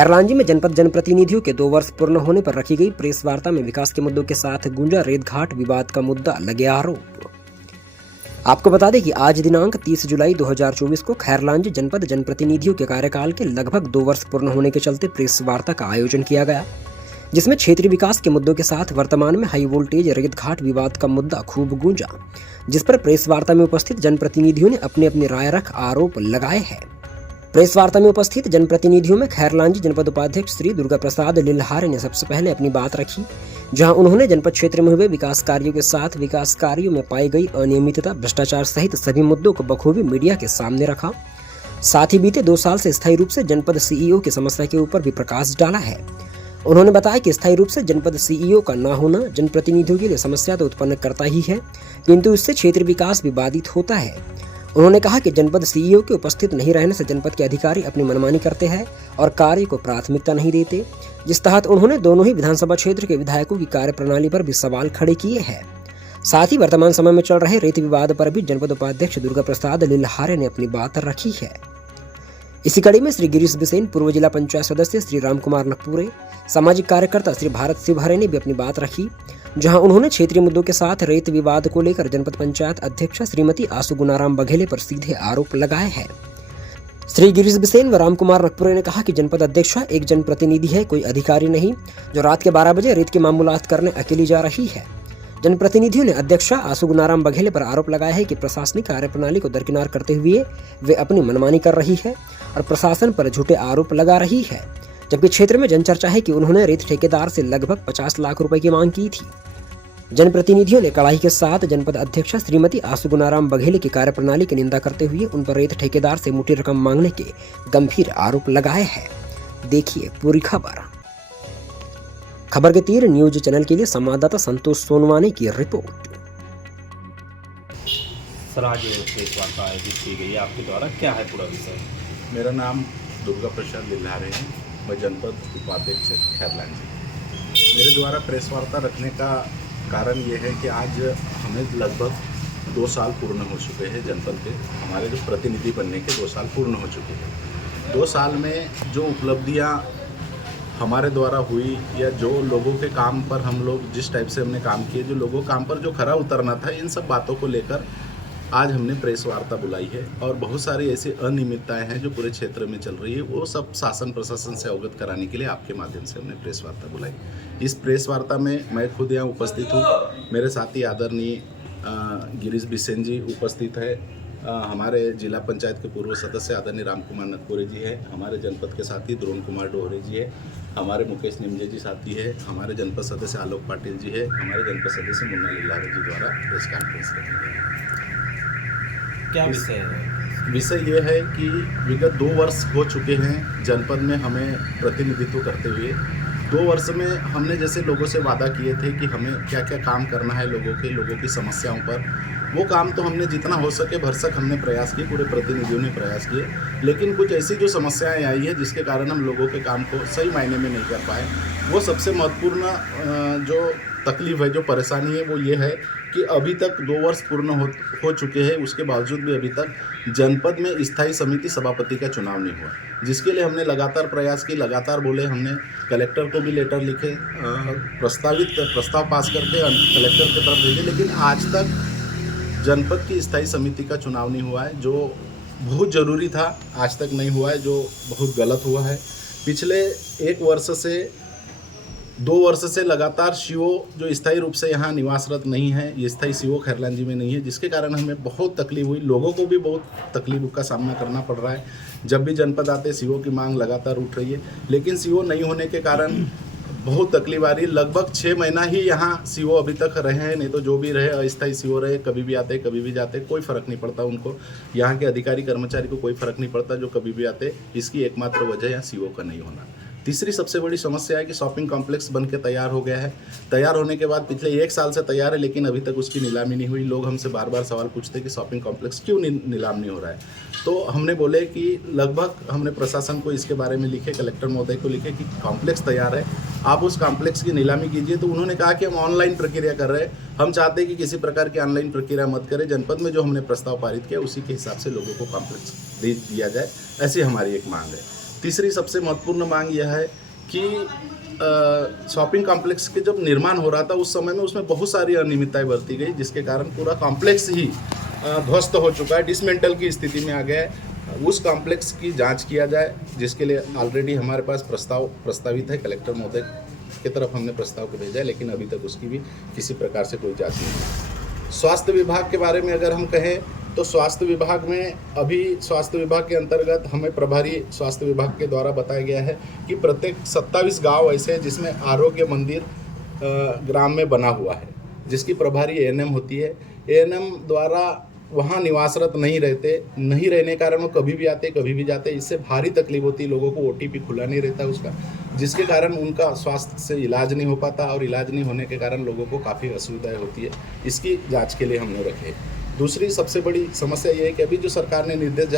खैरलांजी में जनपद जनप्रतिनिधियों के 2 वर्ष पूर्ण होने पर रखी गई प्रेस वार्ता में विकास के मुद्दों के साथ गूंजा रेतघाट विवाद का मुद्दा, लगे आरोप। आपको बता दें कि आज दिनांक 30 जुलाई 2024 को खैरलांजी जनपद जनप्रतिनिधियों के कार्यकाल के लगभग 2 वर्ष पूर्ण होने के चलते प्रेस वार्ता का आयोजन किया गया, जिसमें क्षेत्रीय विकास के मुद्दों के साथ वर्तमान में हाई वोल्टेज रेतघाट विवाद का मुद्दा खूब गूंजा, जिस पर प्रेस वार्ता में उपस्थित जनप्रतिनिधियों ने अपनी अपनी राय रख आरोप लगाए हैं। प्रेस वार्ता में उपस्थित जनप्रतिनिधियों में खैरलांजी जनपद उपाध्यक्ष श्री दुर्गा प्रसाद लिल्हारे ने सबसे पहले अपनी बात रखी, जहां उन्होंने जनपद क्षेत्र में हुए विकास कार्यों के साथ विकास कार्यों में पाई गई अनियमितता, भ्रष्टाचार सहित सभी मुद्दों को बखूबी मीडिया के सामने रखा। साथ ही बीते 2 साल से स्थायी रूप से जनपद सीईओ की समस्या के ऊपर भी प्रकाश डाला है। उन्होंने बताया कि स्थायी रूप से जनपद सीईओ का न होना जनप्रतिनिधियों के लिए समस्या तो उत्पन्न करता ही है, किंतु इससे क्षेत्र विकास भी बाधित होता है। उन्होंने कहा कि जनपद सीईओ के उपस्थित नहीं रहने से जनपद के अधिकारी अपनी मनमानी करते हैं और कार्य को प्राथमिकता नहीं देते, जिस तहत उन्होंने दोनों ही विधानसभा क्षेत्र के विधायकों की कार्यप्रणाली पर भी सवाल खड़े किए हैं। साथ ही वर्तमान समय में चल रहे रेत विवाद पर भी जनपद उपाध्यक्ष दुर्गा प्रसाद लिल्हारे ने अपनी बात रखी है। इसी कड़ी में श्री गिरीश बिसेन, पूर्व जिला पंचायत सदस्य श्री राम कुमार नकपुरे, सामाजिक कार्यकर्ता श्री भारत शिवहरे ने भी अपनी बात रखी, जहां उन्होंने क्षेत्रीय मुद्दों के साथ रेत विवाद को लेकर जनपद पंचायत अध्यक्षा श्रीमती आसू गुनाराम बघेले पर सीधे आरोप लगाए हैं। श्री गिरीश बिसेन व राम कुमार नकपुरे ने कहा कि जनपद अध्यक्षा एक जनप्रतिनिधि है, कोई अधिकारी नहीं, जो रात के 12 बजे रेत के मामूलात करने अकेली जा रही है। जनप्रतिनिधियों ने अध्यक्षा आसू गुनाराम बघेले पर आरोप लगाया है कि प्रशासनिक कार्यप्रणाली को दरकिनार करते हुए वे अपनी मनमानी कर रही है और प्रशासन पर झूठे आरोप लगा रही है, जबकि क्षेत्र में जनचर्चा है कि उन्होंने रेत ठेकेदार से लगभग 50 लाख रुपए की मांग की थी। जनप्रतिनिधियों ने कड़ाई के साथ जनपद अध्यक्षा श्रीमती आसू गुनाराम बघेले की कार्यप्रणाली की निंदा करते हुए उन पर रेत ठेकेदार से मोटी रकम मांगने के गंभीर आरोप लगाए हैं। देखिए पूरी खबर। खबर के तीर न्यूज चैनल के लिए संवाददाता संतोष सोनवाने की रिपोर्ट। सर, आज प्रेस वार्ता आयोजित की गई है आपके द्वारा, क्या है पूरा विषय? मेरा नाम दुर्गा प्रसाद लिल्हारे है, मैं जनपद उपाध्यक्ष खैरलांजी। मेरे द्वारा प्रेस वार्ता रखने का कारण ये है कि आज हमें लगभग 2 साल पूर्ण हो चुके हैं। जनपद के हमारे जो प्रतिनिधि बनने के 2 साल पूर्ण हो चुके हैं। 2 साल में जो उपलब्धियां हमारे द्वारा हुई या जो लोगों के काम पर हम लोग जिस टाइप से हमने काम किए, जो लोगों काम पर जो खरा उतरना था, इन सब बातों को लेकर आज हमने प्रेस वार्ता बुलाई है। और बहुत सारी ऐसी अनियमितताएं हैं जो पूरे क्षेत्र में चल रही है, वो सब शासन प्रशासन से अवगत कराने के लिए आपके माध्यम से हमने प्रेस वार्ता बुलाई। इस प्रेस वार्ता में मैं खुद यहाँ उपस्थित हूँ, मेरे साथी आदरणीय गिरीश बिसेन जी उपस्थित है, हमारे जिला पंचायत के पूर्व सदस्य आदरणीय राम कुमार नकपुरे जी है, हमारे जनपद के साथी द्रोण कुमार डोहरे जी है, हमारे मुकेश निमजे जी साथी है, हमारे जनपद सदस्य आलोक पाटिल जी है, हमारे जनपद सदस्य मुन्ना लिल्हारे जी द्वारा प्रेस कॉन्फ्रेंस रखी गई। क्या विषय है? विषय ये है कि विगत 2 वर्ष हो चुके हैं जनपद में हमें प्रतिनिधित्व करते हुए। 2 वर्ष में हमने जैसे लोगों से वादा किए थे कि हमें क्या क्या काम करना है लोगों की समस्याओं पर, वो काम तो हमने जितना हो सके भरसक हमने प्रयास किए, पूरे प्रतिनिधियों ने प्रयास किए। लेकिन कुछ ऐसी जो समस्याएं आई है जिसके कारण हम लोगों के काम को सही मायने में नहीं कर पाए, वो सबसे महत्वपूर्ण जो तकलीफ है, जो परेशानी है, वो ये है कि अभी तक 2 वर्ष पूर्ण हो चुके हैं, उसके बावजूद भी अभी तक जनपद में स्थायी समिति सभापति का चुनाव नहीं हुआ, जिसके लिए हमने लगातार प्रयास की, लगातार बोले, हमने कलेक्टर को भी लेटर लिखे, प्रस्ताव पास करके कलेक्टर की तरफ भेजे, लेकिन आज तक जनपद की स्थायी समिति का चुनाव नहीं हुआ है, जो बहुत ज़रूरी था, आज तक नहीं हुआ है, जो बहुत गलत हुआ है। पिछले 1 वर्ष से 2 वर्ष से लगातार सीओ जो स्थायी रूप से यहाँ निवासरत नहीं है, ये स्थायी सीओ खैरलांजी में नहीं है, जिसके कारण हमें बहुत तकलीफ हुई, लोगों को भी बहुत तकलीफ का सामना करना पड़ रहा है। जब भी जनपद आते सीओ की मांग लगातार उठ रही है, लेकिन सीओ नहीं होने के कारण बहुत तकलीफ आ रही है। लगभग 6 महीना ही यहाँ सीओ अभी तक रहे हैं, नहीं तो जो भी रहे अस्थायी सीओ रहे, कभी भी आते कभी भी जाते, कोई फ़र्क नहीं पड़ता उनको, यहाँ के अधिकारी कर्मचारी को कोई फ़र्क नहीं पड़ता जो कभी भी आते। इसकी एकमात्र वजह यहाँ सीओ का नहीं होना। तीसरी सबसे बड़ी समस्या है कि शॉपिंग कॉम्प्लेक्स बन के तैयार हो गया है। तैयार होने के बाद पिछले 1 साल से तैयार है, लेकिन अभी तक उसकी नीलामी नहीं हुई। लोग हमसे बार बार सवाल पूछते हैं कि शॉपिंग कॉम्प्लेक्स क्यों नीलाम नहीं हो रहा है। तो हमने बोले कि लगभग हमने प्रशासन को इसके बारे में लिखे, कलेक्टर महोदय को लिखे कि कॉम्प्लेक्स तैयार है, आप उस कॉम्प्लेक्स की नीलामी कीजिए। तो उन्होंने कहा कि हम ऑनलाइन प्रक्रिया कर रहे हैं, हम चाहते हैं कि किसी प्रकार की ऑनलाइन प्रक्रिया मत करें, जनपद में जो हमने प्रस्ताव पारित किया उसी के हिसाब से लोगों को कॉम्प्लेक्स दे दिया जाए, ऐसी हमारी एक मांग है। तीसरी सबसे महत्वपूर्ण मांग यह है कि शॉपिंग कॉम्प्लेक्स के जब निर्माण हो रहा था उस समय में उसमें बहुत सारी अनियमितताएं बरती गई, जिसके कारण पूरा कॉम्प्लेक्स ही ध्वस्त हो चुका है, डिसमेंटल की स्थिति में आ गया है। उस कॉम्प्लेक्स की जांच किया जाए, जिसके लिए ऑलरेडी हमारे पास प्रस्तावित है। कलेक्टर महोदय की तरफ हमने प्रस्ताव को भेजा है, लेकिन अभी तक उसकी भी किसी प्रकार से कोई जांच नहीं हुई। स्वास्थ्य विभाग के बारे में अगर हम कहें तो स्वास्थ्य विभाग में अभी स्वास्थ्य विभाग के अंतर्गत हमें प्रभारी स्वास्थ्य विभाग के द्वारा बताया गया है कि प्रत्येक 27 गांव ऐसे हैं जिसमें आरोग्य मंदिर ग्राम में बना हुआ है, जिसकी प्रभारी एएनएम होती है। एएनएम द्वारा वहाँ निवासरत नहीं रहने के कारण वो कभी भी आते कभी भी जाते, इससे भारी तकलीफ होती है लोगों को। ओटीपी खुला नहीं रहता उसका, जिसके कारण उनका स्वास्थ्य से इलाज नहीं हो पाता, और इलाज नहीं होने के कारण लोगों को काफ़ी असुविधाएं होती है। इसकी जांच के लिए हमने रखे। दूसरी सबसे बड़ी समस्या ये है कि अभी जो सरकार ने निर्देश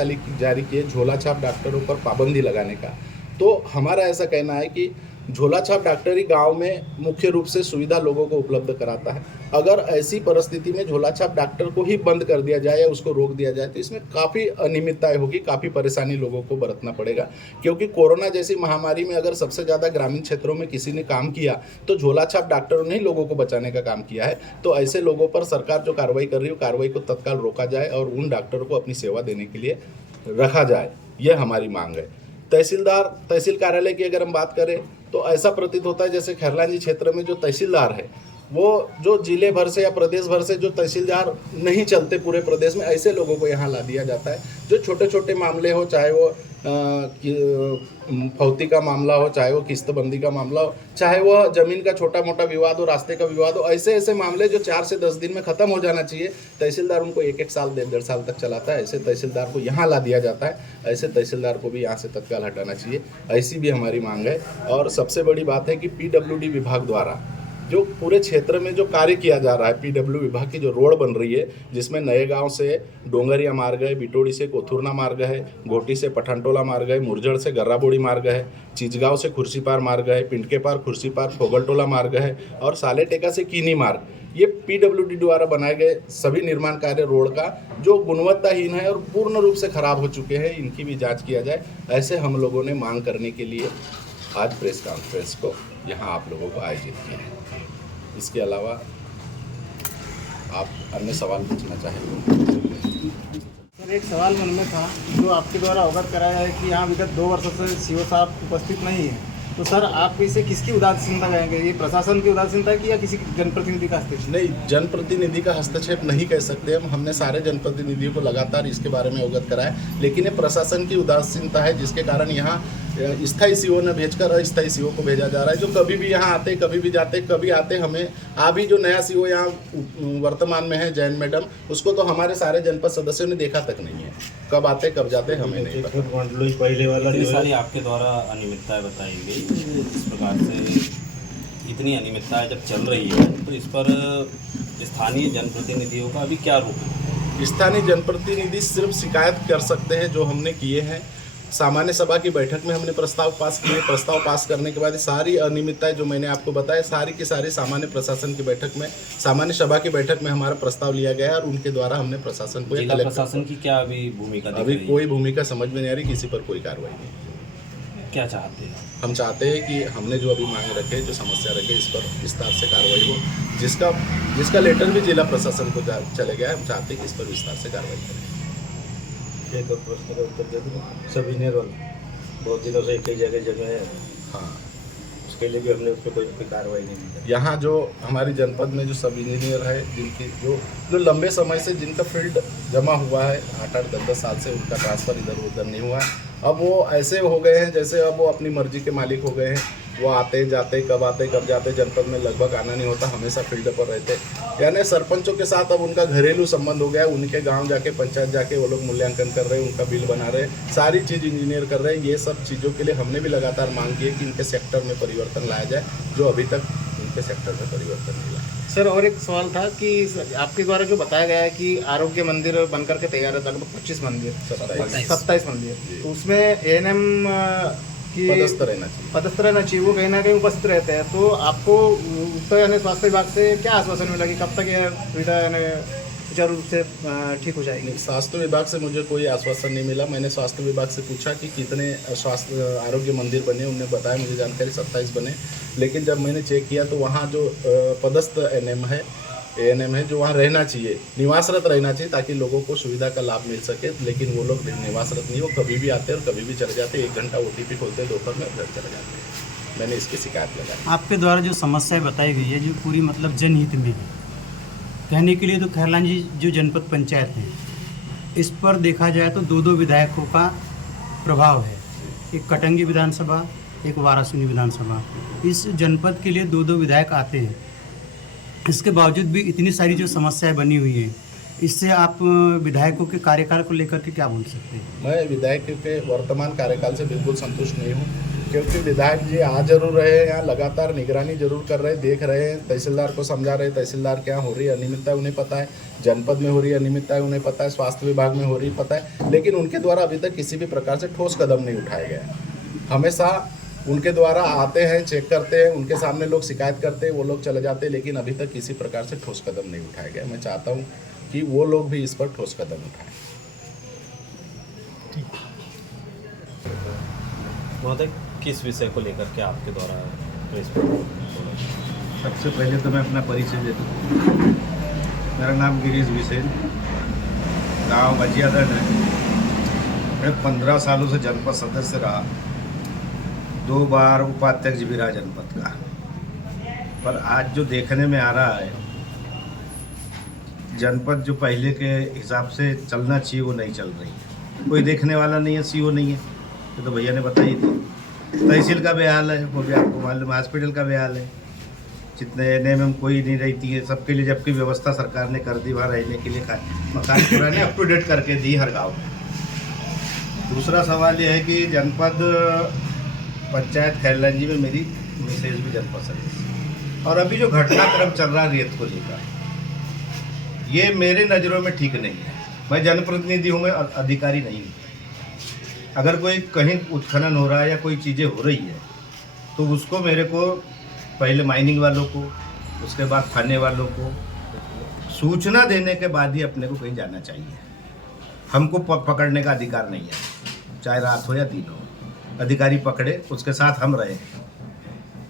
जारी किए झोला छाप डॉक्टरों पर पाबंदी लगाने का, तो हमारा ऐसा कहना है कि झोला छाप डॉक्टरी गांव में मुख्य रूप से सुविधा लोगों को उपलब्ध कराता है। अगर ऐसी परिस्थिति में झोला छाप डॉक्टर को ही बंद कर दिया जाए या उसको रोक दिया जाए तो इसमें काफ़ी अनियमितताएं होगी, काफ़ी परेशानी लोगों को बरतना पड़ेगा। क्योंकि कोरोना जैसी महामारी में अगर सबसे ज़्यादा ग्रामीण क्षेत्रों में किसी ने काम किया तो झोला छाप डॉक्टरों ने ही लोगों को बचाने का काम किया है। तो ऐसे लोगों पर सरकार जो कार्रवाई कर रही है, कार्रवाई को तत्काल रोका जाए और उन डॉक्टरों को अपनी सेवा देने के लिए रखा जाए, यह हमारी मांग है। तहसील कार्यालय की अगर हम बात करें तो ऐसा प्रतीत होता है जैसे खैरलांजी क्षेत्र में जो तहसीलदार है वो जो जिले भर से या प्रदेश भर से जो तहसीलदार नहीं चलते पूरे प्रदेश में, ऐसे लोगों को यहाँ ला दिया जाता है। जो छोटे छोटे मामले हो, चाहे वो फौती का मामला हो, चाहे वो किस्तबंदी का मामला हो, चाहे वो ज़मीन का छोटा मोटा विवाद हो, रास्ते का विवाद हो, ऐसे मामले जो 4 से 10 दिन में ख़त्म हो जाना चाहिए, तहसीलदार उनको 1-1 साल 1.5 साल तक चलाता है। ऐसे तहसीलदार को यहाँ ला दिया जाता है। ऐसे तहसीलदार को भी यहाँ से तत्काल हटाना चाहिए, ऐसी भी हमारी मांग है। और सबसे बड़ी बात है कि PWD विभाग द्वारा जो पूरे क्षेत्र में जो कार्य किया जा रहा है, PW विभाग की जो रोड बन रही है, जिसमें नए गांव से डोंगरिया मार्ग है, बिटोड़ी से कोथुरना मार्ग है, घोटी से पठानटोला मार्ग है, मुरजड़ से गर्राबोड़ी मार्ग है, चिचगांव से खुर्सीपार मार्ग है, पिंडके पार खुर्सीपार फोगलटोला मार्ग है और सालेटेका से कीनी मार्ग, ये PWD द्वारा बनाए गए सभी निर्माण कार्य रोड का जो गुणवत्ताहीन है और पूर्ण रूप से खराब हो चुके हैं, इनकी भी जाँच किया जाए। ऐसे हम लोगों ने मांग करने के लिए आज प्रेस कॉन्फ्रेंस को यहाँ आप लोगों को आयोजित किया है। इसके अलावा आप अन्य सवाल पूछना चाहेंगे? सर, एक सवाल मन में था जो आपके द्वारा अवगत कराया है कि यहाँ विगत 2 वर्षों से सीओ साहब उपस्थित नहीं है, तो सर आप इसे किसकी उदासीनता कहेंगे? ये प्रशासन की उदासीनता की या किसी जनप्रतिनिधि का हस्तक्षेप? नहीं, जनप्रतिनिधि का हस्तक्षेप नहीं कह सकते हम। हमने सारे जनप्रतिनिधियों को लगातार इसके बारे में अवगत कराया, लेकिन ये प्रशासन की उदासीनता है जिसके कारण यहाँ स्थायी सीओ ने भेजकर अस्थायी सीओ को भेजा जा रहा है, जो कभी भी यहाँ आते कभी भी जाते, कभी आते हमें अभी जो नया सीओ यहाँ वर्तमान में है जैन मैडम, उसको तो हमारे सारे जनपद सदस्यों ने देखा तक नहीं है। कब आते कब जाते हमें नहीं पता। पहले वाला सारी आपके द्वारा अनियमितताएं बताई गई, इस प्रकार से इतनी अनियमितताएं जब चल रही है तो इस पर स्थानीय जनप्रतिनिधियों का अभी क्या रूप है? स्थानीय जनप्रतिनिधि सिर्फ शिकायत कर सकते हैं, जो हमने किए हैं। सामान्य सभा की बैठक में हमने प्रस्ताव पास किए। प्रस्ताव पास करने के बाद सारी अनियमितताएं जो मैंने आपको बताया, सारी की सारी सामान्य प्रशासन की बैठक में, सामान्य सभा की बैठक में हमारा प्रस्ताव लिया गया और उनके द्वारा हमने प्रशासन को, जिला प्रशासन की क्या अभी भूमिका दिख अभी रही है? कोई भूमिका समझ में नहीं आ रही, किसी पर कोई कार्रवाई नहीं। क्या चाहते हैं? हम चाहते हैं कि हमने जो अभी मांग रखे, जो समस्या रखे, इस पर विस्तार से कार्रवाई हो, जिसका लेटर भी जिला प्रशासन को चले गया है। हम चाहते हैं कि इस पर विस्तार से कार्रवाई करें। एक और प्रश्न का उत्तर दे दूँ। सब इंजीनियर बहुत दिनों से कई जगह है, हाँ, उसके लिए भी हमने उस पर कोई कार्रवाई नहीं की। यहाँ जो हमारी जनपद में जो सब इंजीनियर है, जिनकी जो लंबे समय से जिनका फील्ड जमा हुआ है 8-8, 10-10 साल से, उनका ट्रांसफ़र इधर उधर नहीं हुआ है। अब वो ऐसे हो गए हैं जैसे अब वो अपनी मर्जी के मालिक हो गए हैं। वो आते जाते, कब जाते, जनपद में लगभग आना नहीं होता, हमेशा फील्ड पर रहते। यानी सरपंचों के साथ अब उनका घरेलू संबंध हो गया। उनके गांव जाके, पंचायत जाके वो लोग मूल्यांकन कर रहे हैं, उनका बिल बना रहे हैं, सारी चीज़ इंजीनियर कर रहे हैं। ये सब चीज़ों के लिए हमने भी लगातार मांग की है कि इनके सेक्टर में परिवर्तन लाया जाए, जो अभी तक इनके सेक्टर में परिवर्तन नहीं लाया। सर, और एक सवाल था कि आपके द्वारा जो बताया गया है कि आरोग्य मंदिर बनकर के तैयार है, लगभग 25 मंदिर, 27 मंदिर, तो उसमें ANM की पदस्थ रहना चाहिए, वो कहीं ना कहीं उपस्थित रहते हैं। तो आपको उत्तर यानी स्वास्थ्य विभाग से क्या आश्वासन मिला कि कब तक यह सुविधा यानी सुचारू रूप से ठीक हो जाएगी? स्वास्थ्य विभाग से मुझे कोई आश्वासन नहीं मिला। मैंने स्वास्थ्य विभाग से पूछा कि कितने स्वास्थ्य आरोग्य मंदिर बने, उन्होंने बताया मुझे जानकारी 27 बने, लेकिन जब मैंने चेक किया तो वहाँ जो पदस्थ एएनएम है जो वहाँ रहना चाहिए, निवासरत रहना चाहिए ताकि लोगों को सुविधा का लाभ मिल सके, लेकिन वो लोग निवासरत नहीं, वो कभी भी आते हैं और कभी भी चले जाते हैं। 1 घंटा OTP खोलते हैं दोपहर में, घर चले जाते हैं। मैंने इसकी शिकायत लगाई। आपके द्वारा जो समस्याएं बताई गई है जो पूरी मतलब जनहित में है, कहने के लिए तो खैरलांजी जो जनपद पंचायत है, इस पर देखा जाए तो 2 विधायकों का प्रभाव है। एक कटंगी विधानसभा, एक वारासिनी विधानसभा। इस जनपद के लिए 2 विधायक आते हैं। इसके बावजूद भी इतनी सारी जो समस्याएं बनी हुई हैं, इससे आप विधायकों के कार्यकाल को लेकर के क्या बोल सकते हैं? मैं विधायक के वर्तमान कार्यकाल से बिल्कुल संतुष्ट नहीं हूँ, क्योंकि विधायक जी आ जरूर रहे हैं, यहाँ लगातार निगरानी जरूर कर रहे हैं, देख रहे हैं, तहसीलदार को समझा रहे हैं, तहसीलदार क्या हो रही है अनियमितता उन्हें पता है, जनपद में हो रही है अनियमितता उन्हें पता है, स्वास्थ्य विभाग में हो रही पता है, लेकिन उनके द्वारा अभी तक किसी भी प्रकार से ठोस कदम नहीं उठाया गया। हमेशा उनके द्वारा आते हैं, चेक करते हैं, उनके सामने लोग शिकायत करते हैं, वो लोग चले जाते हैं, लेकिन अभी तक किसी प्रकार से ठोस कदम नहीं उठाया गया। मैं चाहता हूँ कि वो लोग भी इस पर ठोस कदम उठाएं। महोदय, किस विषय को लेकर के आपके द्वारा प्रेस बोला? सबसे पहले तो मैं अपना परिचय देता हूँ। मेरा नाम गिरीश बिसेन, गाँव बजियादन है। मैं 15 सालों से जनपद सदस्य रहा, 2 बार उपाध्यक्ष भी रहा जनपद का। पर आज जो देखने में आ रहा है, जनपद जो पहले के हिसाब से चलना चाहिए वो नहीं चल रही है। कोई देखने वाला नहीं है, CO नहीं है, ये तो भैया ने बताई थी। तहसील का भी हाल है, वो भी आपको मालूम, हॉस्पिटल का भी हाल है। जितने एएनएम कोई नहीं रहती है, सबके लिए जबकि व्यवस्था सरकार ने कर दी, वहाँ रहने के लिए मकान पुराने अप टू डेट करके दी हर गाँव में। दूसरा सवाल यह है कि जनपद पंचायत खैरलांजी में मेरी मिसेज भी जनपद सदस्य, और अभी जो घटनाक्रम चल रहा है रेत को लेकर, ये मेरे नज़रों में ठीक नहीं है। मैं जनप्रतिनिधि हूँ, मैं अधिकारी नहीं हूँ। अगर कोई कहीं उत्खनन हो रहा है या कोई चीज़ें हो रही है तो उसको मेरे को पहले माइनिंग वालों को, उसके बाद थाने वालों को सूचना देने के बाद ही अपने को कहीं जाना चाहिए। हमको पकड़ने का अधिकार नहीं है, चाहे रात हो या दिन हो। अधिकारी पकड़े, उसके साथ हम रहे।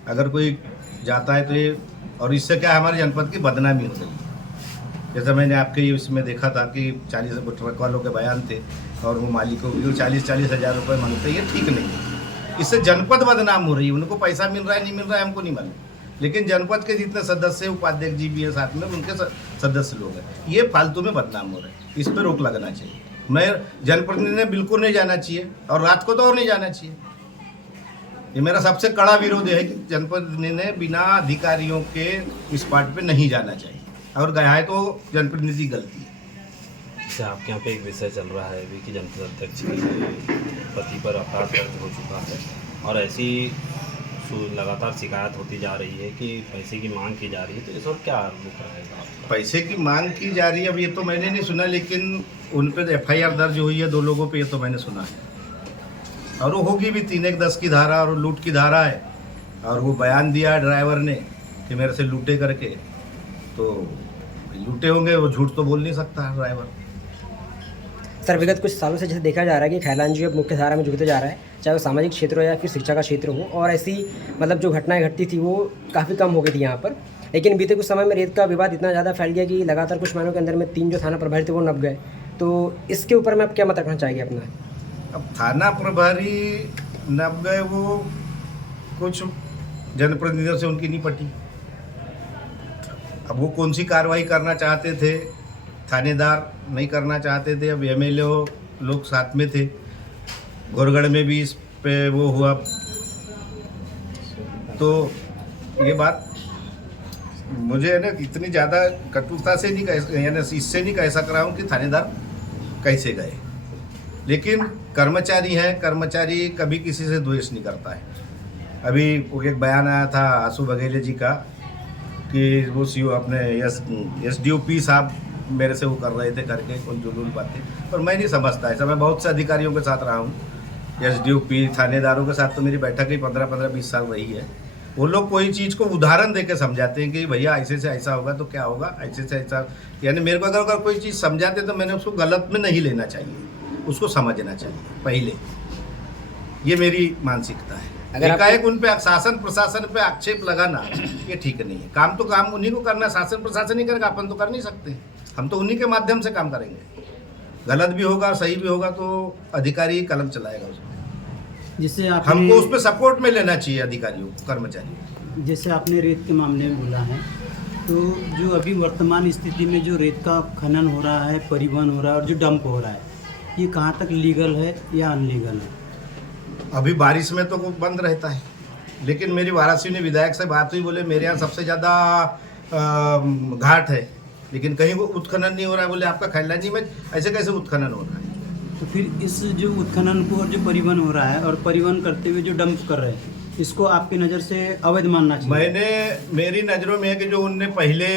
अगर कोई जाता है तो ये, और इससे क्या हमारे जनपद की बदनामी हो गई। जैसे मैंने आपके इसमें देखा था कि 40 ट्रक वालों के बयान थे और वो मालिकों को 40-40 हज़ार रुपये मांगते हैं, ये ठीक नहीं है। इससे जनपद बदनाम हो रही है। उनको पैसा मिल रहा है नहीं मिल रहा है हमको नहीं मालूम, लेकिन जनपद के जितने सदस्य, उपाध्यक्ष जी भी है साथ में, उनके सदस्य लोग हैं, ये फालतू में बदनाम हो रहे हैं। इस पर रोक लगना चाहिए। मैं जनप्रतिनिधि ने बिल्कुल नहीं जाना चाहिए, और रात को तो और नहीं जाना चाहिए। ये मेरा सबसे कड़ा विरोध है कि जनप्रतिनिधि ने बिना अधिकारियों के इस पार्ट पे नहीं जाना चाहिए। अगर गया है तो जनप्रतिनिधि गलती है। जैसे आपके यहाँ पे एक विषय चल रहा है अभी कि जनपद अध्यक्ष के पति पर अपराध दर्ज हो चुका है, और ऐसी लगातार शिकायत होती जा रही है कि पैसे की मांग की जा रही है, तो इस वक्त क्या रुख रहेगा? पैसे की मांग की जा रही है, अब ये तो मैंने नहीं सुना, लेकिन उन पर FIR दर्ज हुई है 2 लोगों पे, ये तो मैंने सुना है। और वो होगी भी 3-1-10 की धारा और लूट की धारा है। और वो बयान दिया ड्राइवर ने कि मेरे से लूटे करके, तो लूटे होंगे, वो झूठ तो बोल नहीं सकता ड्राइवर। सर, विगत कुछ सालों से जैसे देखा जा रहा है कि खैरलांजी अब मुख्य धारा में जुड़ते जा रहा है, चाहे वो सामाजिक क्षेत्र हो या फिर शिक्षा का क्षेत्र हो, और ऐसी मतलब जो घटनाएं घटती थी वो काफ़ी कम हो गई थी यहाँ पर। लेकिन बीते कुछ समय में रेत का विवाद इतना ज़्यादा फैल गया कि लगातार कुछ महीनों के अंदर में 3 जो थाना प्रभारी थे वो नप गए। तो इसके ऊपर में आप क्या मत रखना चाहिए अपना? अब थाना प्रभारी नप गए, वो कुछ जनप्रतिनिधियों से उनकी नहीं पटी। अब वो कौन सी कार्रवाई करना चाहते थे, थानेदार नहीं करना चाहते थे। अब MLA लोग साथ में थे, घोरगढ़ में भी इस पे वो हुआ। तो ये बात मुझे ना इतनी ज़्यादा कटुता से नहीं कह, यानी इससे नहीं कह सक रहा हूँ कि थानेदार कैसे गए, लेकिन कर्मचारी हैं, कर्मचारी कभी किसी से द्वेष नहीं करता है। अभी एक बयान आया था आंसू बघेले जी का कि वो CO अपने SDOP साहब मेरे से वो कर रहे थे करके कोई जुलूल बातें, पर मैं नहीं समझता ऐसा। मैं बहुत से अधिकारियों के साथ रहा हूँ, SDOP थानेदारों के साथ तो मेरी बैठक ही 15-20 साल रही है। वो लोग कोई चीज़ को उदाहरण देके समझाते हैं कि भैया ऐसे से ऐसा होगा तो क्या होगा, ऐसे से ऐसा। यानी मेरे को अगर कोई चीज़ समझाते तो मैंने उसको गलत में नहीं लेना चाहिए, उसको समझना चाहिए पहले। ये मेरी मानसिकता है। अगर आप- एकाएक उन पे शासन प्रशासन पे आक्षेप लगाना ये ठीक नहीं है। काम तो काम उन्हीं को करना, शासन प्रशासन ही करेगा, अपन तो कर नहीं सकते। हम तो उन्हीं के माध्यम से काम करेंगे। गलत भी होगा सही भी होगा तो अधिकारी ही कलम चलाएगा उसमें। जिससे हमको उस आपने पर सपोर्ट में लेना चाहिए अधिकारियों को, कर्मचारियों को। जैसे आपने रेत के मामले में बोला है, तो जो अभी वर्तमान स्थिति में जो रेत का खनन हो रहा है, परिवहन हो रहा है और जो डंप हो रहा है, ये कहाँ तक लीगल है या अनलीगल है? अभी बारिश में तो वो बंद रहता है, लेकिन मेरी वाराणसी में विधायक से बात हुई, बोले मेरे यहाँ सबसे ज़्यादा घाट है लेकिन कहीं वो उत्खनन नहीं हो रहा है। बोले आपका खैलानी में ऐसे कैसे उत्खनन हो रहा है? तो फिर इस जो उत्खनन को और जो परिवहन हो रहा है और परिवहन करते हुए जो डंप कर रहे हैं, इसको आपकी नज़र से अवैध मानना चाहिए? मेरी नज़रों में है कि जो उनने पहले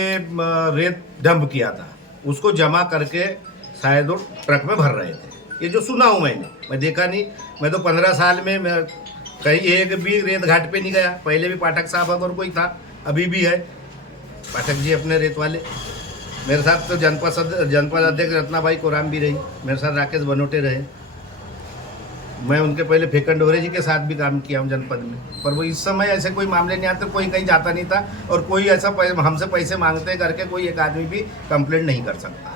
रेत डंप किया था उसको जमा करके शायद वो ट्रक में भर रहे थे। ये जो सुना हूँ मैं देखा नहीं। मैं तो 15 साल में मैं कहीं एक भी रेत घाट पे नहीं गया। पहले भी पाठक साहब अगर कोई था, अभी भी है पाठक जी अपने रेत वाले। मेरे साथ तो जनपद अध्यक्ष रत्नाबाई कोराम भी रही, मेरे साथ राकेश बनोटे रहे। मैं उनके पहले फेकन डोरे जी के साथ भी काम किया हूँ जनपद में, पर वो इस समय ऐसे कोई मामले नहीं आते, कोई कहीं जाता नहीं था और कोई ऐसा हमसे पैसे मांगते करके कोई एक आदमी भी कंप्लेंट नहीं कर सकता।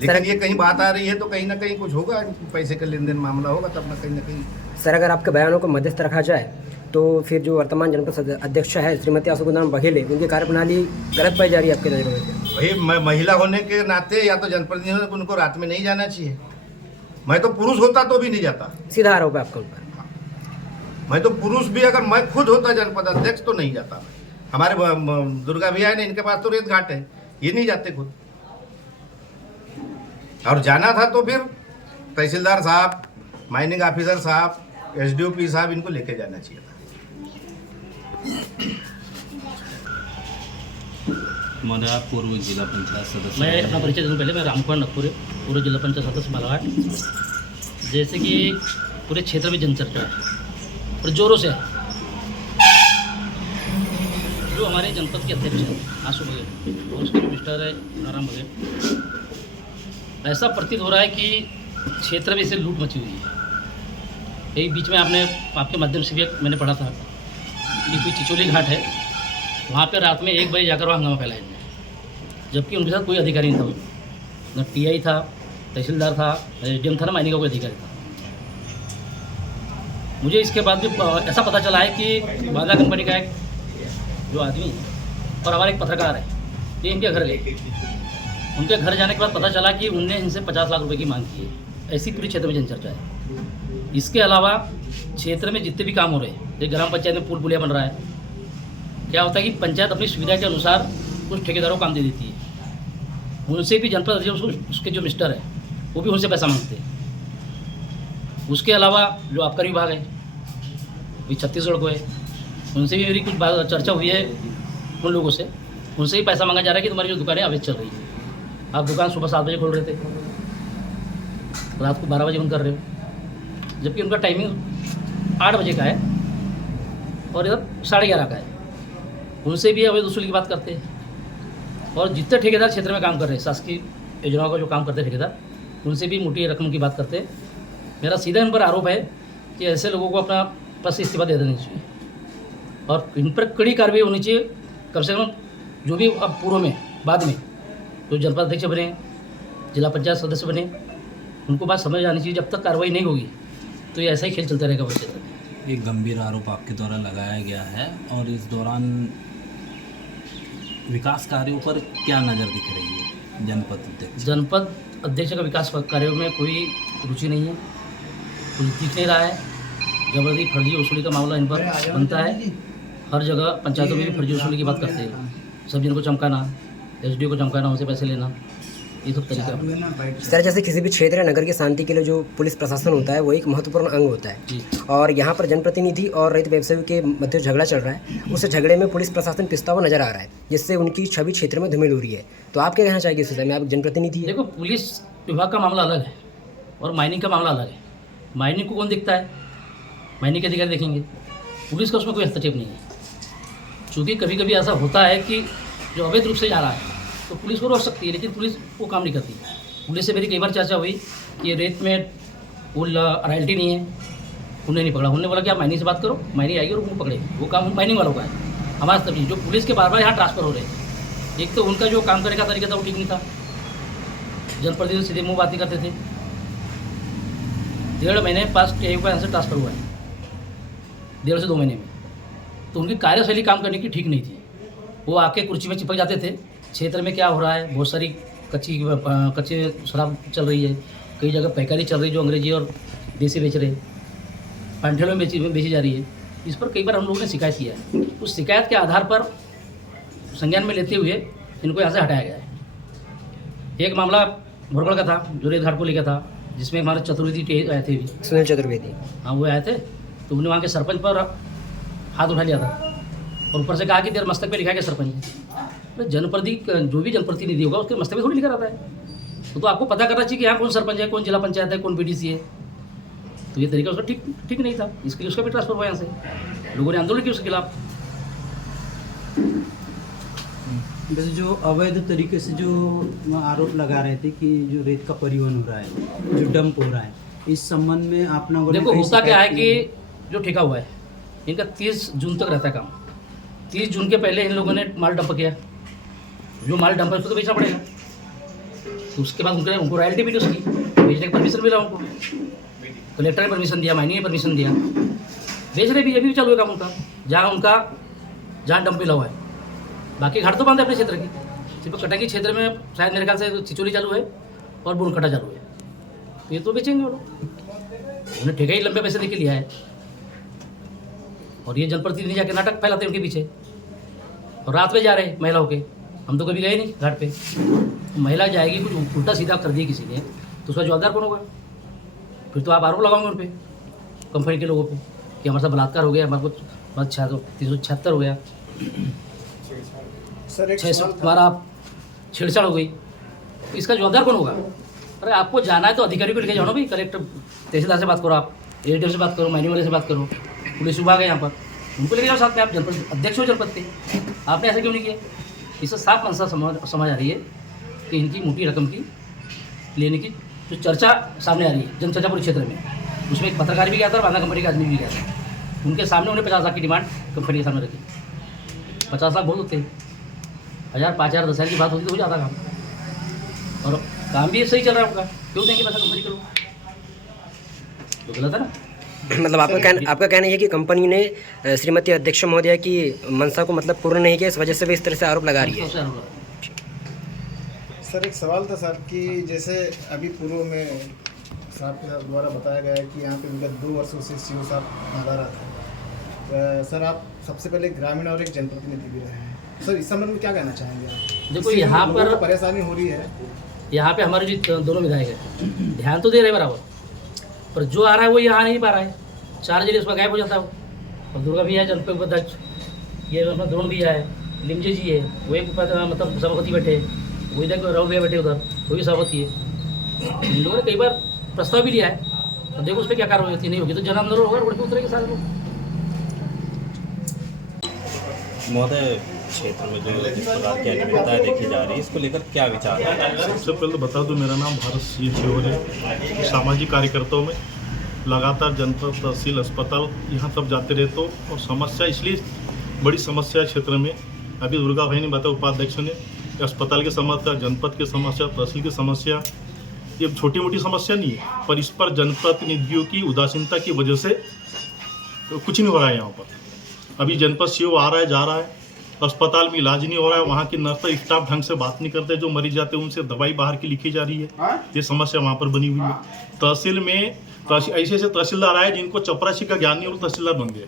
लेकिन ये कहीं बात आ रही है तो कहीं ना कहीं कुछ होगा, पैसे का लेन देन मामला होगा तब ना कहीं। सर, अगर आपके बयानों को मध्यस्थ रखा जाए तो फिर जो वर्तमान जनपद अध्यक्ष है श्रीमती आशुगुणाम बघेले, उनकी कार्यप्रणाली गलत पाई जा रही है आपके नज़रों में? भाई महिला होने के नाते या तो जनप्रतिनिधि उनको रात में नहीं जाना चाहिए। मैं तो पुरुष होता तो भी नहीं जाता। सीधा आरोप है आपका उन पर? मैं तो पुरुष भी अगर मैं खुद होता जनपद अध्यक्ष तो नहीं जाता। हमारे दुर्गा भैया है ना, इनके पास तो रेत घाट है, ये नहीं जाते खुद। और जाना था तो फिर तहसीलदार साहब, माइनिंग ऑफिसर साहब, SDOP साहब, इनको लेके जाना चाहिए था। महोदय, आप पूर्व जिला पंचायत सदस्य। मैं अपना परिचय दूँ पहले। मैं रामकुमार नकपुरे, पूर्व जिला पंचायत सदस्य बालाघाट। जैसे कि पूरे क्षेत्र में जनचर्चा है और जोरों से है। जो हमारे जनपद के अध्यक्ष हैं आशु बघेल और उसके जो मिस्टर है नारायण बघेल, ऐसा प्रतीत हो रहा है कि क्षेत्र में इसे लूट मची हुई है। यही बीच में आपके माध्यम से भी मैंने पढ़ा था कि कोई चिचोली घाट है, वहाँ पे रात में 1 बजे जाकर वहाँ हंगामा फैलाया, जबकि उनके साथ कोई अधिकारी नहीं था। न TI था, तहसीलदार था, SDM था, ना माइनिंग का कोई अधिकारी था। मुझे इसके बाद भी ऐसा पता चला है कि बांदा कंपनी का एक जो आदमी है और हमारा एक पत्रकार है, ये इनके घर गए। उनके घर जाने के बाद पता चला कि उनने इनसे 50 लाख रुपए की मांग की है। ऐसी पूरी क्षेत्र में जनचर्चा है। इसके अलावा क्षेत्र में जितने भी काम हो रहे हैं, जैसे ग्राम पंचायत में पुल पुलिया बन रहा है, क्या होता है कि पंचायत अपनी सुविधा के अनुसार कुछ ठेकेदारों को काम दे देती है। उनसे भी जनपद अध्यक्ष उसके जो मिस्टर है वो भी उनसे पैसा मांगते हैं। उसके अलावा जो आबकारी विभाग है वही छत्तीसगढ़ को है, उनसे भी मेरी कुछ चर्चा हुई है उन लोगों से। उनसे ही पैसा मांगा जा रहा है कि तुम्हारी जो दुकानें अवैध चल रही है, आप दुकान सुबह 7 बजे खोल रहे थे, रात को 12 बजे बंद कर रहे हो, जबकि उनका टाइमिंग 8 बजे का है और इधर 11:30 का है। उनसे भी अवैध वसूली की बात करते हैं। और जितने ठेकेदार क्षेत्र में काम कर रहे हैं, शासकीय योजनाओं का जो काम करते हैं ठेकेदार, उनसे भी मोटी रकम की बात करते हैं। मेरा सीधा इन पर आरोप है कि ऐसे लोगों को अपना पद से इस्तीफा दे देना चाहिए और इन पर कड़ी कार्रवाई होनी चाहिए। कम से कम जो भी अब पूर्व में बाद में जो जनपद अध्यक्ष बने, जिला पंचायत सदस्य बने, उनको बात समझ आनी चाहिए। जब तक कार्रवाई नहीं होगी तो ये ऐसा ही खेल चलता रहेगा बच्चे तक। एक गंभीर आरोप आपके द्वारा लगाया गया है और इस दौरान विकास कार्यों पर क्या नज़र दिख रही है जनपद अध्यक्ष? जनपद अध्यक्ष का विकास कार्यों में कोई रुचि नहीं है, कुछ दिख नहीं रहा है। जबरदस्ती फर्जी वसूली का मामला इन पर बनता है। हर जगह पंचायतों में भी फर्जी वसूली की बात करते हैं। सब जिनको चमकाना, SDO को चमकाना, उनसे पैसे लेना, ये सब तरीका। सर, जैसे किसी भी क्षेत्र या नगर की शांति के लिए जो पुलिस प्रशासन होता है वो एक महत्वपूर्ण अंग होता है जी। और यहाँ पर जनप्रतिनिधि और रैत व्यवसायी के मध्य झगड़ा चल रहा है। उस झगड़े में पुलिस प्रशासन पिसता हुआ नजर आ रहा है, जिससे उनकी छवि क्षेत्र में धूमिल हो रही है। तो आप क्या कहना चाहेंगे इस विषय में? आप जनप्रतिनिधि है। देखो, पुलिस विभाग का मामला अलग है और माइनिंग का मामला अलग है। माइनिंग को कौन देखता है? माइनिंग के अधिकारी देखेंगे, पुलिस का उसमें कोई हस्तक्षेप नहीं है। चूँकि कभी कभी ऐसा होता है कि जो अवैध रूप से जा रहा है तो पुलिस को रोक सकती है, लेकिन पुलिस वो काम नहीं करती। पुलिस से मेरी कई बार चर्चा हुई कि रेत में वो रॉयल्टी नहीं है, उन्हें नहीं पकड़ा। उन्होंने बोला कि आप माइनिंग से बात करो, माइनिंग आएगी और उनको पकड़ेगी। वो काम माइनिंग वालों का है, हमारा तभी जो पुलिस के बार बार यहाँ ट्रांसफ़र हो रहे हैं। एक तो उनका जो काम करने का तरीका था वो ठीक नहीं था, जनप्रतिनिधि सीधे मुँह बातें करते थे। 1.5 महीने पास टीआई का यहाँ से ट्रांसफ़र हुआ है, 1.5 से 2 महीने में। तो उनकी कार्यशैली काम करने की ठीक नहीं थी। वो आके कुर्सी में चिपक जाते थे, क्षेत्र में क्या हो रहा है, बहुत सारी कच्ची शराब चल रही है, कई जगह पैकारी चल रही है जो अंग्रेजी और देसी बेच रहे, पंठेलों में बेची जा रही है। इस पर कई बार हम लोगों ने शिकायत किया है। उस शिकायत के आधार पर संज्ञान में लेते हुए इनको यहाँ से हटाया गया है। एक मामला भोरगढ़ का था जो रेत घाट को लेकर था, जिसमें हमारे चतुर्वेदी आए थे भी, सुनील चतुर्वेदी। हाँ वो आए थे। तो उन्होंने वहाँ के सरपंच पर हाथ उठा लिया था और ऊपर से कहा कि तेरे मस्तक पे लिखा है कि सरपंच। जो भी जनप्रतिनिधि होगा उसके मस्तक पे थोड़ी लिखा रहता है। तो आपको पता करना चाहिए कि यहाँ कौन सरपंच है, कौन जिला पंचायत है, कौन बीडीसी है। तो ये तरीका उसका ठीक नहीं था, इसके लिए उसका भी ट्रांसफर हुआ यहाँ से। लोगों ने आंदोलन किया उसके खिलाफ। वैसे जो अवैध तरीके से जो आरोप लगा रहे थे कि जो रेत का परिवहन हो रहा है, जो डंप हो रहा है, इस संबंध में आप लोगों ने देखो कई होता क्या है शिकायत की कि जो ठेका हुआ है इनका 30 जून तक रहता है काम। 30 जून के पहले इन लोगों ने माल डंप किया, जो माल डंप है उसको तो बेचना पड़ेगा। तो उसके बाद उनको रॉयल्टी मिली, उसकी बेचने की परमिशन मिला उनको, कलेक्टर ने परमिशन दिया, माइनिंग ने परमिशन दिया, बेच रहे भी। अभी भी चालू है काम उनका, जहाँ डंप मिला हुआ है। बाकी घाट तो बंद है अपने क्षेत्र की, सिर्फ कटंगी क्षेत्र में शायद मेरे ख्याल से चिचोली चालू है और बुनकटा चालू है। तो ये तो बेचेंगे वो लोग, उन्हें ठेका ही लंबे पैसे देके लिया है। और ये जनप्रतिनिधि जाके नाटक फैलाते हैं उनके पीछे, और रात में जा रहे हैं महिला होके। हम तो कभी गए नहीं घाट पे। महिला जाएगी, कुछ उल्टा सीधा कर दिया किसी ने, तो उसका जवाबदार कौन होगा? फिर तो आप आरोप लगाओगे उन पर, कंपनी के लोगों पे, कि हमारे साथ बलात्कार हो गया, हमारे को 376 हो गया, सर एक 600 हमारा छेड़छाड़ हो गई। तो इसका जवाबदार कौन होगा? अरे आपको जाना है तो अधिकारी को लेके जाओ ना भाई। कलेक्टर, तहसीलदार से बात करो, आप एडीएम से बात करो, माइनिंग वाले से बात करो, पुलिस विभाग है यहाँ पर, उनको लेके जाओ साथ में। आप जनपद अध्यक्ष हो जनपद के, आपने ऐसे क्यों नहीं किया? इससे साफ मंशा समझ आ रही है कि इनकी मोटी रकम की लेने की जो चर्चा सामने आ रही है जनचर्चा पूरे क्षेत्र में। उसमें एक पत्रकार भी गया था और बांधा कंपनी का आदमी भी गया था। उनके सामने उन्हें 50 लाख की डिमांड कंपनी के सामने रखी। 50 लाख बहुत होते, 1000, 5000, 10,000 की बात होती तो हो जाता काम। और काम भी सही चल रहा है उनका, क्यों देंगे पैसा कंपनी के लोग? तो गलत है ना। मतलब आपका कहना है कि कंपनी ने श्रीमती अध्यक्ष महोदया की मंशा को मतलब पूर्ण नहीं किया, इस वजह से भी इस तरह से आरोप लगा रही है। सर एक सवाल था सर कि जैसे अभी पूर्व में साहब के द्वारा बताया गया है कि यहाँ पे विगत 2 वर्षों से सीओ साहब नदारत है। सर आप सबसे पहले ग्रामीण और एक जनप्रतिनिधि भी रहे हैं, सर इस संबंध में क्या कहना चाहेंगे आप? देखो यहाँ पर परेशानी हो रही है, यहाँ पे हमारे जो दोनों विधायक हैं ध्यान तो दे रहे बराबर, पर जो आ रहा है वो यहाँ नहीं पा रहा है। 4 जिले उसका गायब हो जाता है वो। और दुर्गा भी है जनपद उपाध्यक्ष, ये अपना द्रोण भी है, लिमजे जी है, वो एक मतलब सभापति बैठे, वो इधर राहुल भैया बैठे उधर, वो भी सभापति है। इन लोगों ने कई बार प्रस्ताव भी लिया है, और देखो उस पर क्या कार्रवाई होती नहीं होगी तो जन आंदोलन होगा, रोड पर उतरेंगे सारे लोग। महोदय, क्षेत्र में जो इस प्रकार की अनियमितताएं देखी जा रही है, इसको लेकर क्या विचार है? सबसे पहले तो बता दूं, मेरा नाम भारत सिंह छियोर है। सामाजिक कार्यकर्ताओं में लगातार जनपद, तहसील, अस्पताल यहाँ सब जाते रहते हो। और समस्या इसलिए बड़ी समस्या है क्षेत्र में। अभी दुर्गा भाई ने बताया, उपाध्यक्ष ने, अस्पताल की समस्या, जनपद की समस्या, तहसील की समस्या, ये छोटी मोटी समस्या नहीं है, पर इस पर जनप्रतिनिधियों की उदासीनता की वजह से कुछ नहीं हो रहा है यहाँ पर। अभी जनपद सीओ आ रहा है, जा रहा है, अस्पताल में इलाज नहीं हो रहा है, वहाँ की नर्स स्टाफ ढंग से बात नहीं करते, जो मरीज जाते हैं उनसे दवाई बाहर की लिखी जा रही है। ये समस्या वहाँ पर बनी हुई है। तहसील में ऐसे तहसीलदार आए जिनको चपरासी का ज्ञान नहीं और तहसीलदार बन गए,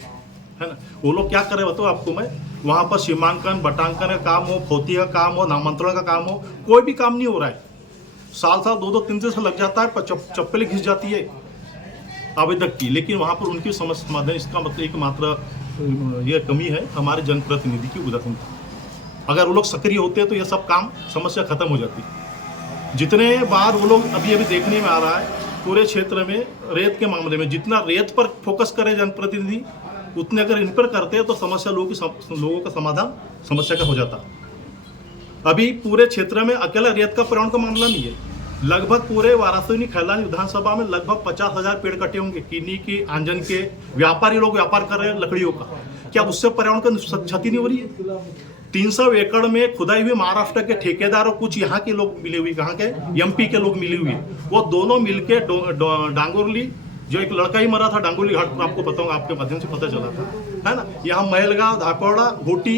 है ना। वो लोग क्या कर रहे बताओ आपको मैं, वहाँ पर सीमांकन, बटांकन का काम हो, फोती का काम हो, नामांतरण का काम हो, कोई भी काम नहीं हो रहा है। साल 2-2, 3 साल लग जाता है, पर चप्पलें घिस जाती है आवेदक की। लेकिन वहाँ पर उनकी समस्या समाधान, इसका मतलब एकमात्र ये कमी है हमारे जनप्रतिनिधि की उदासीनता। अगर वो लोग सक्रिय होते हैं तो ये सब काम समस्या खत्म हो जाती। जितने बार वो लोग अभी देखने में आ रहा है पूरे क्षेत्र में रेत के मामले में, जितना रेत पर फोकस करे जनप्रतिनिधि उतने अगर इन पर करते तो समस्या लोगों का समाधान समस्या का हो जाता। अभी पूरे क्षेत्र में अकेला रेत का पर्यावरण का मामला नहीं है, लगभग पूरे वाराणसी खैलानी विधानसभा में लगभग 50,000 पेड़ कटे होंगे, किन्नी के, आंजन के। व्यापारी लोग व्यापार कर रहे हैं लकड़ियों का, क्या उससे पर्यावरण का क्षति नहीं हो रही है? 300 एकड़ में खुदाई हुई महाराष्ट्र के ठेकेदार और कुछ यहाँ के लोग मिले हुए, कहाँ के, एमपी के लोग मिले हुए, वो दोनों मिलके डांगोरली, जो एक लड़का ही मरा था डांगोली घाट पर, आपको बताऊंगा, आपके माध्यम से पता चला था, है ना। यहाँ महलगांव, धाकौड़ा, घोटी,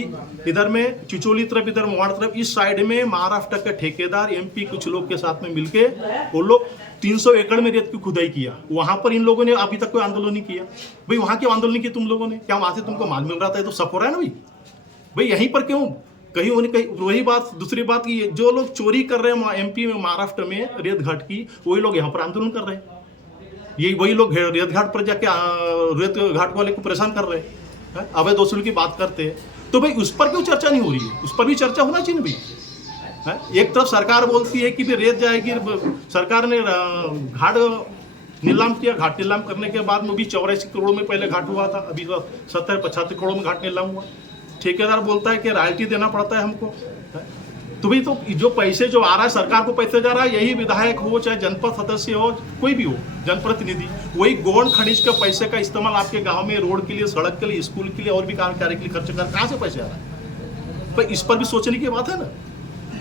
इधर में चिचोली तरफ, इधर मोवाड़ तरफ, इस साइड में महाराष्ट्र के ठेकेदार, एमपी कुछ लोग के साथ में मिलके वो लोग 300 एकड़ में रेत की खुदाई किया। वहां पर इन लोगों ने अभी तक कोई आंदोलन नहीं किया। भाई वहां क्यों आंदोलन नहीं किया तुम लोगों ने? क्या वहां से तुमको माल मिल रहा था? ये तो सब हो रहा है ना भाई यहीं पर क्यों? कहीं उन्हें कहीं वही बात, दूसरी बात की जो लोग चोरी कर रहे हैं एमपी में, महाराष्ट्र में रेत घाट की, वही लोग यहाँ पर आंदोलन कर रहे हैं। ये वही लोग रेत घाट पर जाके रेत घाट वाले को परेशान कर रहे हैं, अवैध वसूली की बात करते हैं। तो भाई उस पर क्यों चर्चा नहीं हो रही है? उस पर भी चर्चा होना चाहिए भाई। एक तरफ सरकार बोलती है कि भी रेत जाएगी, सरकार ने घाट नीलाम किया, घाट नीलाम करने के बाद में भी 84 करोड़ में पहले घाट हुआ था, अभी 70-75 करोड़ में घाट नीलाम हुआ। ठेकेदार बोलता है कि रॉयल्टी देना पड़ता है हमको। तो भाई तो जो पैसे जो आ रहा है, सरकार को पैसे जा रहा है, यही विधायक हो चाहे जनपद सदस्य हो, कोई भी हो, जनप्रतिनिधि, वही गौण खनिज के पैसे का इस्तेमाल आपके गांव में रोड के लिए, सड़क के लिए, स्कूल के लिए और भी कार्य के लिए खर्च कर, कहाँ से पैसे आ रहा है? भाई इस पर भी सोचने की बात है ना।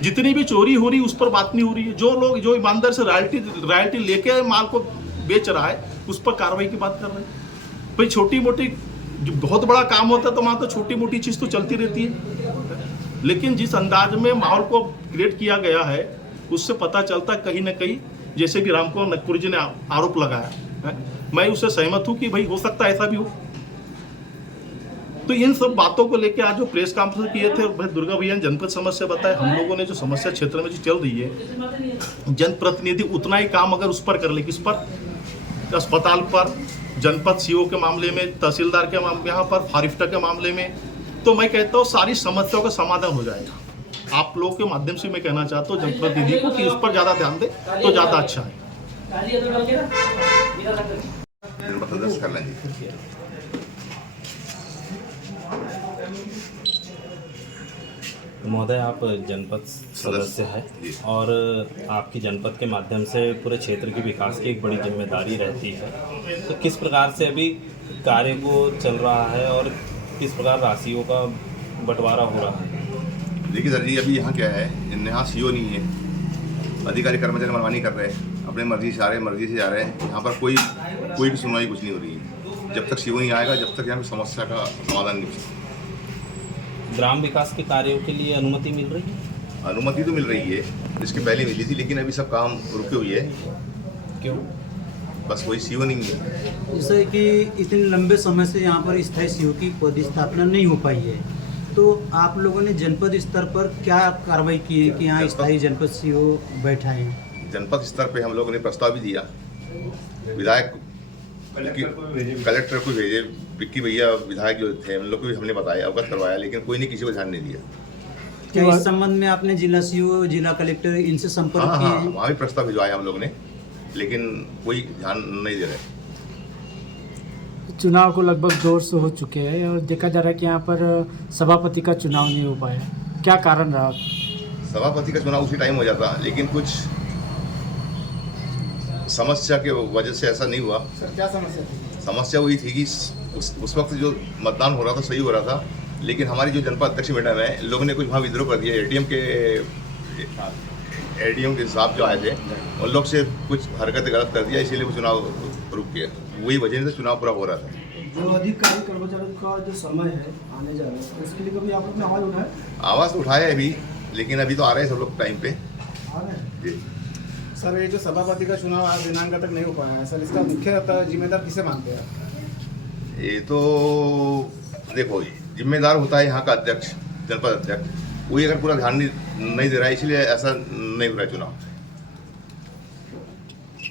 जितनी भी चोरी हो रही है उस पर बात नहीं हो रही है। जो लोग जो ईमानदार से रॉयल्टी लेके माल को बेच रहा है उस पर कार्रवाई की बात कर रहे हैं। भाई छोटी मोटी जो बहुत बड़ा काम होता है तो वहाँ तो छोटी मोटी चीज़ तो चलती रहती है, लेकिन जिस अंदाज में माहौल को क्रिएट किया गया है उससे पता चलता है कहीं ना कहीं, जैसे कि रामकुमार नकपुरी जी ने आरोप लगाया है, मैं उससे सहमत हूँ कि भाई हो सकता है ऐसा भी हो। तो इन सब बातों को लेकर आज जो प्रेस कॉन्फ्रेंस किए थे, भाई दुर्गा भैया ने जनपद समस्या बताए, हम लोगों ने जो समस्या क्षेत्र में जो चल रही है, जनप्रतिनिधि उतना ही काम अगर उस पर कर ले, किस पर, अस्पताल पर, जनपद सीओ के मामले में, तहसीलदार के मामले, यहाँ पर फारिफ्टा के मामले में, तो मैं कहता हूँ सारी समस्याओं का समाधान हो जाएगा। आप लोगों के माध्यम से मैं कहना चाहता हूँ जनप्रतिनिधि को कि उस पर ज़्यादा ध्यान दे तो ज़्यादा अच्छा है। महोदय, आप जनपद सदस्य हैं और आपकी जनपद के माध्यम से पूरे क्षेत्र के विकास की एक बड़ी जिम्मेदारी रहती है, तो किस प्रकार से अभी कार्य को चल रहा है और किस प्रकार राशियों का बंटवारा हो रहा है? देखिए सर जी, अभी यहाँ क्या है, यहाँ सीओ नहीं है, अधिकारी कर्मचारी मनमानी कर रहे हैं, अपने मर्जी से आ रहे हैं, मर्जी से जा रहे हैं। यहाँ पर कोई भी सुनवाई कुछ नहीं हो रही है। जब तक सीओ नहीं आएगा, जब तक यहाँ समस्या का समाधान नहीं हो सकता। ग्राम विकास के कार्यों के लिए अनुमति मिल रही है? अनुमति तो मिल रही है, इसके पहले मिली थी, लेकिन अभी सब काम रुके हुए है। क्यों? बस कोई सीओ नहीं है। जैसे कि इतने लंबे समय से यहाँ पर स्थायी सीओ की पदस्थापना नहीं हो पाई है, तो आप लोगों ने जनपद स्तर पर क्या कार्रवाई की है कि यहाँ स्थायी जनपद सीओ बैठा है? जनपद स्तर पे हम लोगों ने प्रस्ताव भी दिया, विधायक कलेक्टर को भेजे, विक्की भैया विधायक जो थे उन लोग को भी हमने बताया, अवगत करवाया, लेकिन कोई ने किसी को ध्यान नहीं दिया। क्या इस संबंध में आपने जिला सीओ, जिला कलेक्टर इनसे संपर्क किया है? वहाँ भी प्रस्ताव भिजवाया हम लोगों ने, लेकिन कोई ध्यान नहीं दे रहे। चुनाव को लगभग 2 वर्ष हो चुके हैं और देखा जा रहा है कि यहाँ पर सभापति का चुनाव नहीं हो पाया, क्या कारण रहा? सभापति का चुनाव उसी टाइम हो जाता, लेकिन कुछ समस्या के वजह से ऐसा नहीं हुआ। सर क्या समस्या थी? समस्या वही थी कि उस वक्त जो मतदान हो रहा था सही हो रहा था, लेकिन हमारी जो जनपद अध्यक्ष मैडम है, लोगों ने कुछ वहाँ विद्रोह कर दिया। एडीएम के साहब जो आए थे उन लोग से कुछ हरकतें गलत कर दिया, इसीलिए वो चुनाव रुक गया। वही वजह से चुनाव पूरा हो रहा था। जो अधिकारी कर्मचारियों का जो समय है आने जाने का, उसके लिए कभी आप लोग ने आवाज़ उठाया? आवाज़ तो उठाया है अभी, लेकिन अभी तो आ रहे हैं सब लोग टाइम पे। आ रहे हैं जी सर, ये जो सभापति का चुनाव आज दिनांक तक नहीं हो पाया है सर, इसका मुख्य जिम्मेदार किसे मानते हैं? ये तो देखो, जिम्मेदार होता है यहाँ का अध्यक्ष, जनपद अध्यक्ष, वही अगर पूरा ध्यान नहीं दे रहा है, इसलिए ऐसा नहीं हो रहा है चुनाव।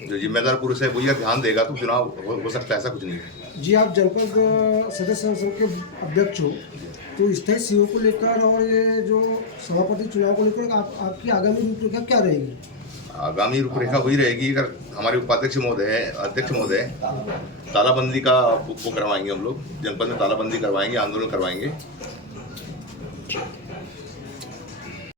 जो जिम्मेदार पुरुष है वही अगर ध्यान देगा तो चुनाव हो सकता है, ऐसा कुछ नहीं है। जी, आप जनपद सदस्य के अध्यक्ष हो, तो स्थायी सीओ को लेकर और ये जो सभापति चुनाव को लेकर आपकी आगामी रूपरेखा क्या रहेगी? आगामी रूपरेखा वही रहेगी। अगर हमारे उपाध्यक्ष महोदय अध्यक्ष महोदय तालाबंदी का वो करवाएंगे, हम लोग जनपद में तालाबंदी करवाएंगे, आंदोलन करवाएंगे